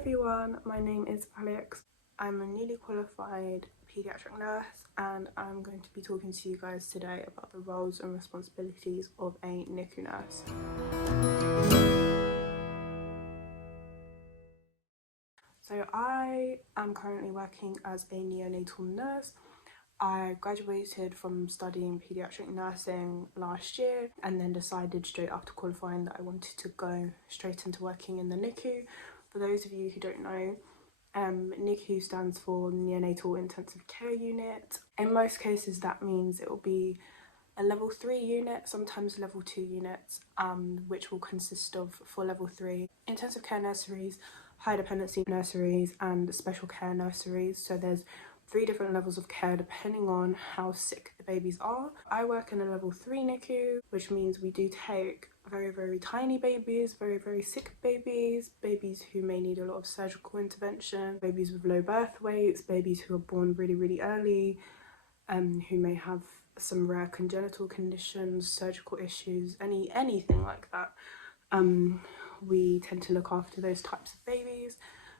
everyone, my name is Alex. I'm a newly qualified paediatric nurse and I'm going to be talking to you guys today about the roles and responsibilities of a NICU nurse. So I am currently working as a neonatal nurse. I graduated from studying paediatric nursing last year and then decided straight after qualifying that I wanted to go straight into working in the NICU. For those of you who don't know, NICU stands for Neonatal Intensive Care Unit. In most cases that means it will be a level 3 unit, sometimes level 2 units, which will consist of, for level 3, intensive care nurseries, high dependency nurseries and special care nurseries. So there's 3 different levels of care depending on how sick the babies are. I work in a level 3 NICU, which means we do take very tiny babies, very sick babies, babies who may need a lot of surgical intervention, babies with low birth weights, babies who are born really early, who may have some rare congenital conditions, surgical issues, anything like that. We tend to look after those types of babies.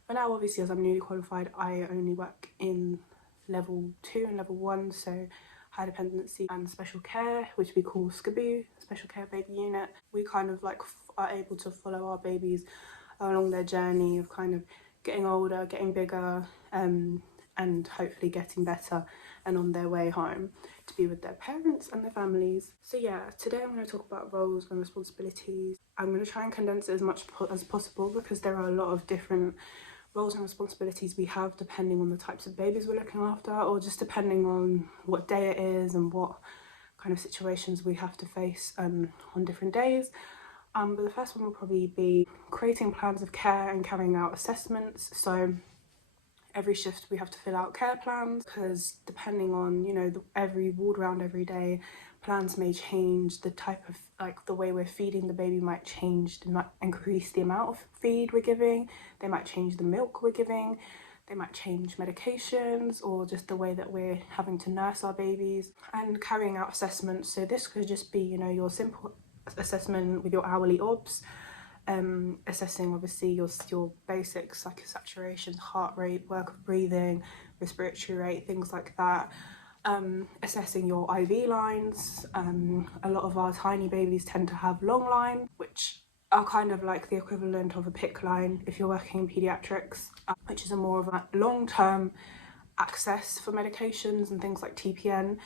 But now obviously as I'm newly qualified, I only work in level 2 and level 1, so high dependency and special care, which we call SCBU, special care baby unit. We kind of like are able to follow our babies along their journey of kind of getting older, getting bigger, and hopefully getting better and on their way home to be with their parents and their families. So yeah, today I'm going to talk about roles and responsibilities. I'm going to try and condense it as much as possible because there are a lot of different roles and responsibilities we have depending on the types of babies we're looking after, or just depending on what day it is and what kind of situations we have to face on different days. But the first one will probably be creating plans of care and carrying out assessments. So every shift we have to fill out care plans because depending on, you know, every ward round every day, plans may change. The type of, like, the way we're feeding the baby might change. They might increase the amount of feed we're giving, they might change the milk we're giving, they might change medications, or just the way that we're having to nurse our babies. And carrying out assessments, so this could just be, you know, your simple assessment with your hourly obs, assessing obviously your basics like saturation, heart rate, work of breathing, respiratory rate, things like that. Assessing your IV lines. A lot of our tiny babies tend to have long lines, which are kind of like the equivalent of a PICC line if you're working in paediatrics, which is a more of a long-term access for medications and things like TPN,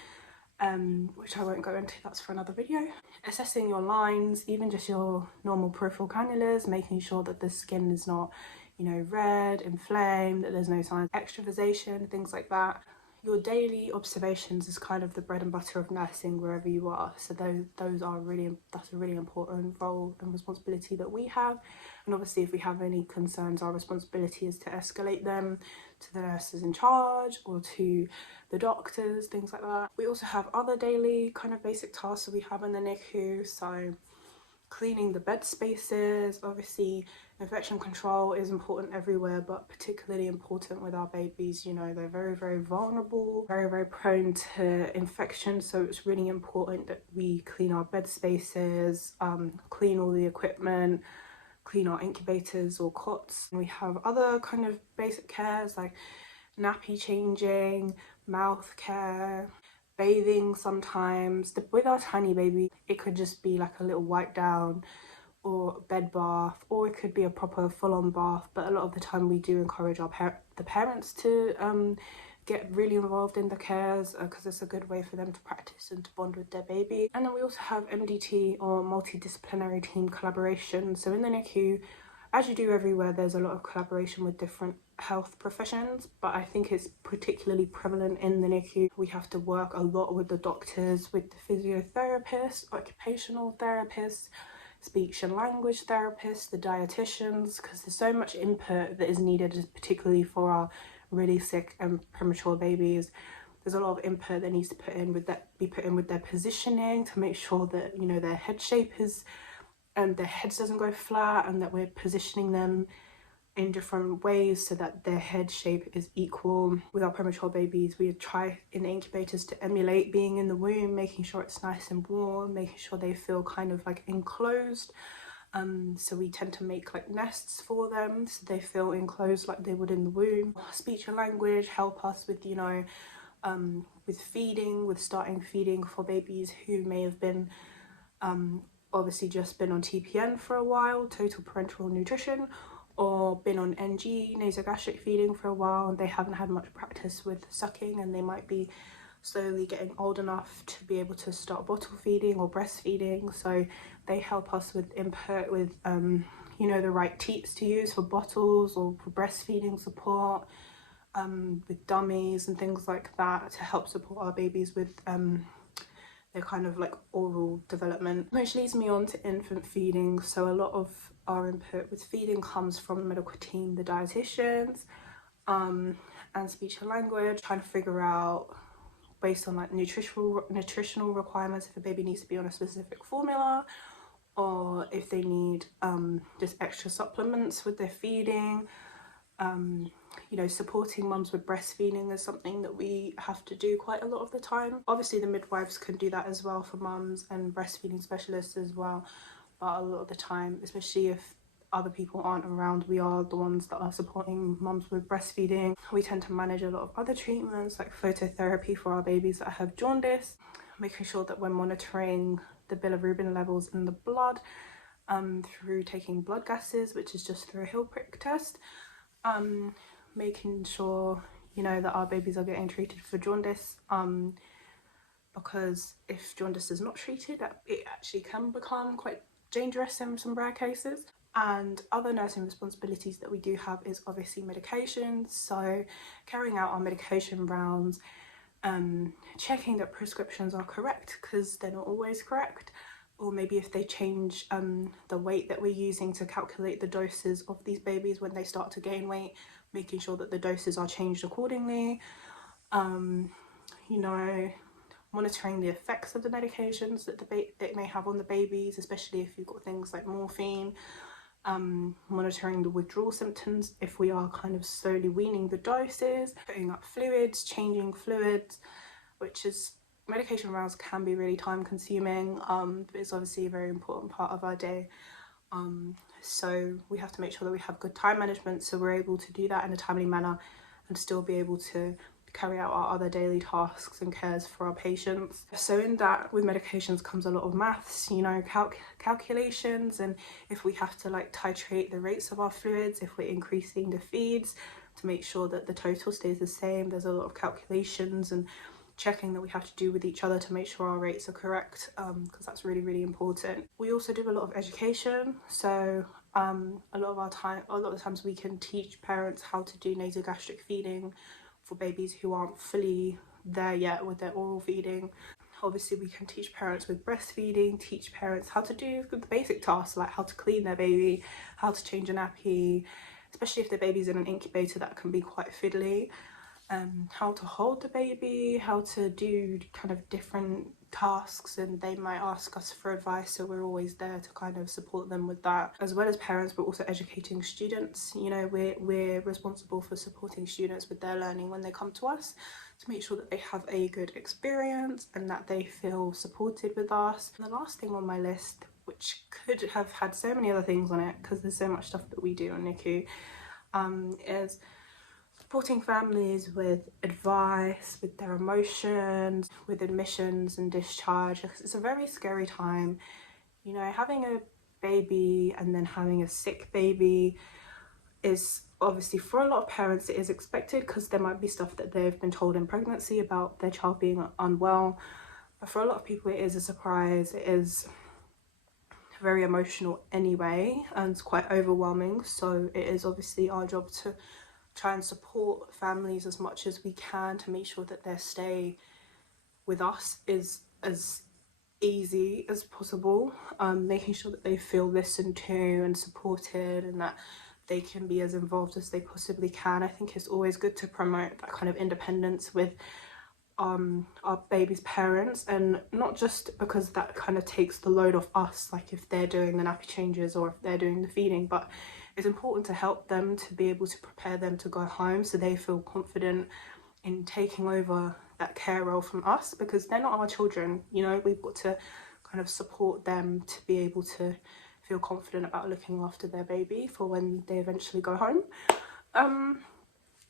which I won't go into, that's for another video. Assessing your lines, even just your normal peripheral cannulas, making sure that the skin is not, you know, red, inflamed, that there's no signs of extravasation, things like that. Your daily observations is kind of the bread and butter of nursing wherever you are. So that's a really important role and responsibility that we have. And obviously if we have any concerns, our responsibility is to escalate them to the nurses in charge or to the doctors, things like that. We also have other daily kind of basic tasks that we have in the NICU. So cleaning the bed spaces, obviously infection control is important everywhere, but particularly important with our babies. You know, they're very vulnerable, very prone to infection, so it's really important that we clean our bed spaces, clean all the equipment, clean our incubators or cots. And we have other kind of basic cares like nappy changing, mouth care, bathing sometimes. With our tiny baby, it could just be like a little wipe down or bed bath, or it could be a proper full-on bath, but a lot of the time we do encourage the parents to get really involved in the cares because it's a good way for them to practice and to bond with their baby. And then we also have MDT, or multidisciplinary team collaboration. So in the NICU, as you do everywhere, there's a lot of collaboration with different health professions, but I think it's particularly prevalent in the NICU. We have to work a lot with the doctors, with the physiotherapists, occupational therapists, speech and language therapists, the dietitians, because there's so much input that is needed, particularly for our really sick and premature babies. There's a lot of input that needs to be put in with their positioning to make sure that, you know, their head shape is, and their heads doesn't go flat, and that we're positioning them in different ways so that their head shape is equal. With our premature babies, we try in the incubators to emulate being in the womb, making sure it's nice and warm, making sure they feel kind of like enclosed, So we tend to make like nests for them so they feel enclosed like they would in the womb. Speech and language help us with, you know, with feeding, with starting feeding for babies who may have been obviously just been on TPN for a while, total parenteral nutrition, or been on NG, nasogastric feeding, for a while, and they haven't had much practice with sucking, and they might be slowly getting old enough to be able to start bottle feeding or breastfeeding. So they help us with input with you know, the right teats to use for bottles or for breastfeeding support, with dummies and things like that, to help support our babies with their kind of like oral development. Which leads me on to infant feeding. So a lot of our input with feeding comes from the medical team, the dietitians, and speech and language, trying to figure out, based on like nutritional requirements, if a baby needs to be on a specific formula, or if they need just extra supplements with their feeding. You know, supporting mums with breastfeeding is something that we have to do quite a lot of the time. Obviously the midwives can do that as well for mums, and breastfeeding specialists as well, but a lot of the time, especially if other people aren't around, we are the ones that are supporting mums with breastfeeding. We tend to manage a lot of other treatments like phototherapy for our babies that have jaundice, making sure that we're monitoring the bilirubin levels in the blood through taking blood gases, which is just through a heel prick test. Making sure, you know, that our babies are getting treated for jaundice, because if jaundice is not treated, it actually can become quite dangerous in some rare cases. And other nursing responsibilities that we do have is obviously medications, so carrying out our medication rounds, checking that prescriptions are correct, because they're not always correct, or maybe if they change the weight that we're using to calculate the doses of these babies when they start to gain weight, making sure that the doses are changed accordingly. You know, monitoring the effects of the medications that it may have on the babies, especially if you've got things like morphine. Monitoring the withdrawal symptoms if we are kind of slowly weaning the doses, putting up fluids, changing fluids, which is, medication rounds can be really time consuming, but it's obviously a very important part of our day. So we have to make sure that we have good time management, so we're able to do that in a timely manner and still be able to carry out our other daily tasks and cares for our patients. So in that, with medications comes a lot of maths, you know, calculations, and if we have to like titrate the rates of our fluids, if we're increasing the feeds to make sure that the total stays the same, there's a lot of calculations and checking that we have to do with each other to make sure our rates are correct, because that's really, really important. We also do a lot of education, so a lot of the times we can teach parents how to do nasogastric feeding for babies who aren't fully there yet with their oral feeding. Obviously we can teach parents with breastfeeding, teach parents how to do the basic tasks like how to clean their baby, how to change a nappy, especially if the baby's in an incubator, that can be quite fiddly. How to hold the baby, how to do kind of different tasks, and they might ask us for advice, so we're always there to kind of support them with that. As well as parents, we're also educating students. You know, we're responsible for supporting students with their learning when they come to us, to make sure that they have a good experience and that they feel supported with us. And the last thing on my list, which could have had so many other things on it because there's so much stuff that we do on NICU, is supporting families with advice, with their emotions, with admissions and discharge, because it's a very scary time. You know, having a baby and then having a sick baby is obviously, for a lot of parents, it is expected because there might be stuff that they've been told in pregnancy about their child being unwell. But for a lot of people, it is a surprise. It is very emotional anyway, and it's quite overwhelming. So it is obviously our job to try and support families as much as we can to make sure that their stay with us is as easy as possible, making sure that they feel listened to and supported and that they can be as involved as they possibly can. I think it's always good to promote that kind of independence with our baby's parents, and not just because that kind of takes the load off us, like if they're doing the nappy changes or if they're doing the feeding, but it's important to help them, to be able to prepare them to go home so they feel confident in taking over that care role from us, because they're not our children. You know, we've got to kind of support them to be able to feel confident about looking after their baby for when they eventually go home.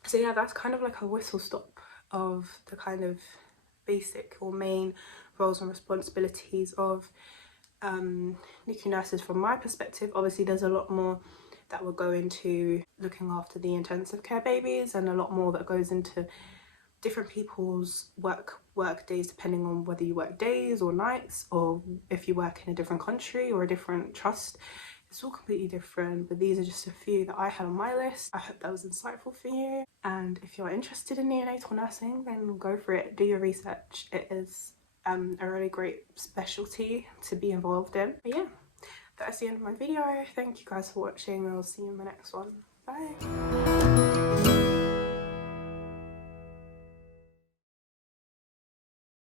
So yeah, that's kind of like a whistle stop of the kind of basic or main roles and responsibilities of NICU nurses from my perspective. Obviously there's a lot more that will go into looking after the intensive care babies, and a lot more that goes into different people's work days, depending on whether you work days or nights, or if you work in a different country or a different trust. It's all completely different, but these are just a few that I had on my list. I hope that was insightful for you, and if you're interested in neonatal nursing, then go for it, do your research. It is a really great specialty to be involved in. But yeah, that's the end of my video. Thank you guys for watching. I'll see you in my next one. Bye.